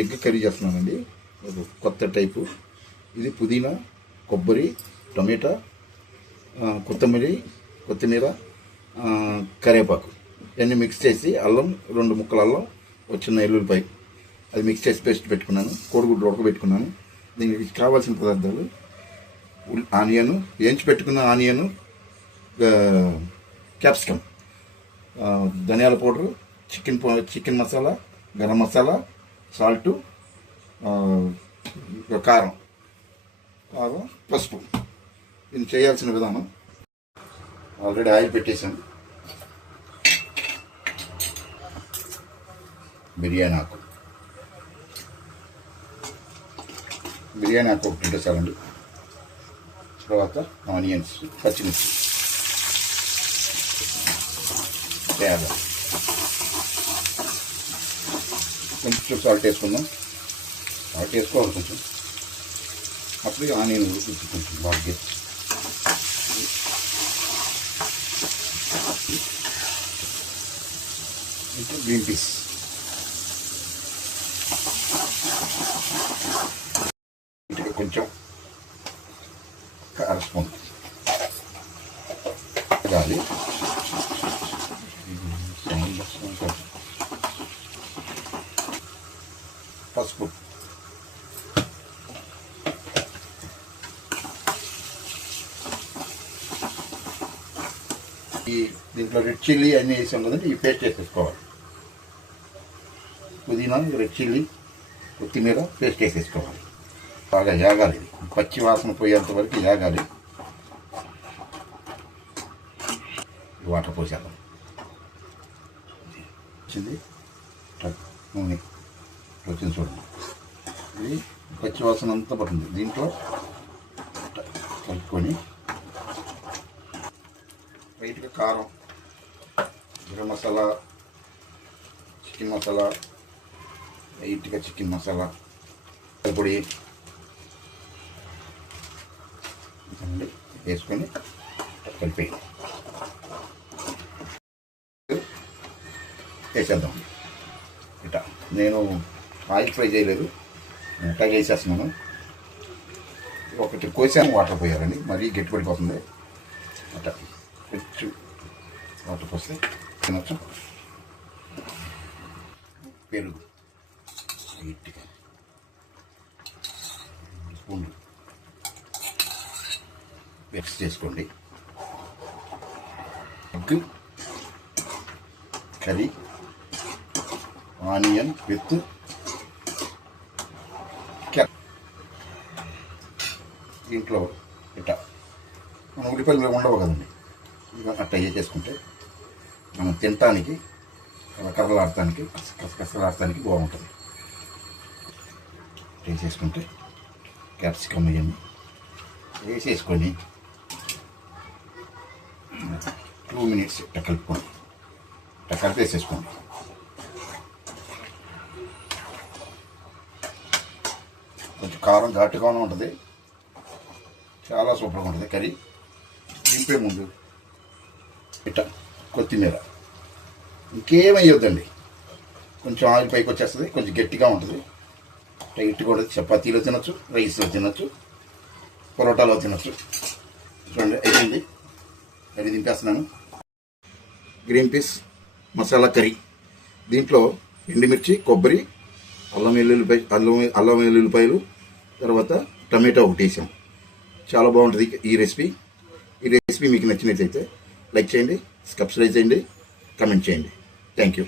Egg curry చేస్తున్నానండి, ఒక కొత్త టైపు. ఇది పుదీనా, కొబ్బరి, టొమాటో, కొత్తిమీర, కరివేపాకు ఇవన్నీ మిక్స్ చేసి, అల్లం 2 ముక్కల అల్లం, ఒక చిన్న ఎల్లుల్లిపాయ అది మిక్స్ చేసి పేస్ట్ పెట్టుకున్నాను. కోడిగుడ్లు ఉడకబెట్టుకున్నాను. దీనికి కావాల్సిన పదార్థాలు: ఆనియన్, వేయించి పెట్టుకున్న ఆనియన్, క్యాప్సికమ్, ధనియాల powder, chicken masala, garam masala, salt, కారం, పసుపు. దీన్ని చేయాల్సిన విధానం: ఆల్రెడీ ఆయిల్ పెట్టేసాను. బిర్యానీ ఆకు ఒకటి ఉంటే చాలండి. తర్వాత ఆనియన్స్, పచ్చిమిర్చి, తేడా కొంచెం సాల్ట్ వేసుకుందాం. సాల్ట్ వేసుకోవాలి కొంచెం. అప్పుడు ఆనియన్ కొంచెం బాగా ఇంకా గ్రీన్ పీస్, కొంచెం అర స్పూన్ గాలి, పసుపు, దీంట్లో రెడ్ చిల్లీ అన్నీ వేసాం కదండి, ఈ పేస్ట్ వేసేసుకోవాలి. పుదీనా, రెడ్ చిల్లీ, కొత్తిమీర పేస్ట్ వేసేసుకోవాలి. బాగా యాగాలి, ఇది పచ్చి వాసన పోయేంత వరకు యాగాలి. వాటర్ పోసేద్దాం. వచ్చింది నూనె వచ్చింది చూడండి. ఇది పచ్చి వాసన అంతా పడుతుంది. దీంట్లో కలుపుకొని లైట్గా కారం, గరం మసాలా, చికెన్ మసాలా, లైట్గా చికెన్ మసాలా పొడి వేసుకొని కలిపి వేసేద్దాం. ఇట్లా నేను ఆయిల్ ఫ్రై చేయలేదు, ఇట్లా వేసేస్తున్నాను. ఒకటి కోసాను, వాటర్ పోయాలండి, మరీ గట్టిపడిపోతుంది. అట్లా కొంచెం వాటర్ పోస్తే తినచ్చు. పెరుగు గట్టిగా స్పూన్లు మిక్స్ చేసుకోండి. ఎగ్ కర్రీ, ఆనియన్ విత్ దీంట్లో ఇట్లా మనం ఉల్లిపాయలు ఉండవు కదండి, అట్లా చేసుకుంటే మనం తినటానికి, కరలాడటానికి, కసలాడటానికి బాగుంటుంది. వేసేసుకుంటే క్యాప్సికమ్ ఇవన్నీ వేసేసుకొని 2 మినిట్స్ ఇట్లా కలుపుకోండి. ఇట్లా కలిపేసేసుకోండి. కొంచెం కారం ఘాటుగానే ఉంటుంది, చాలా సూపర్గా ఉంటుంది కర్రీ. దింపే ముందు ఇట్లా కొత్తిమీర, ఇంకేమయ్యొద్దండి. కొంచెం ఆయిల్ పైకి వచ్చేస్తుంది, కొంచెం గట్టిగా ఉంటుంది, టైట్గా ఉంటుంది. చపాతీలో తినచ్చు, రైస్లో తినచ్చు, పొరోటాలో తినచ్చు. చూడండి అయిపోయింది. అది దింపేస్తున్నాను. Green peas masala curry. దీంట్లో ఎండుమిర్చి, కొబ్బరి, అల్లం వెల్లుల్లిపాయలు, తర్వాత టమాటో ఒకటి వేసాం. చాలా బాగుంటుంది ఈ రెసిపీ. ఈ రెసిపీ మీకు నచ్చినట్లయితే లైక్ చేయండి, సబ్స్క్రైబ్ చేయండి, కామెంట్ చేయండి. Thank you.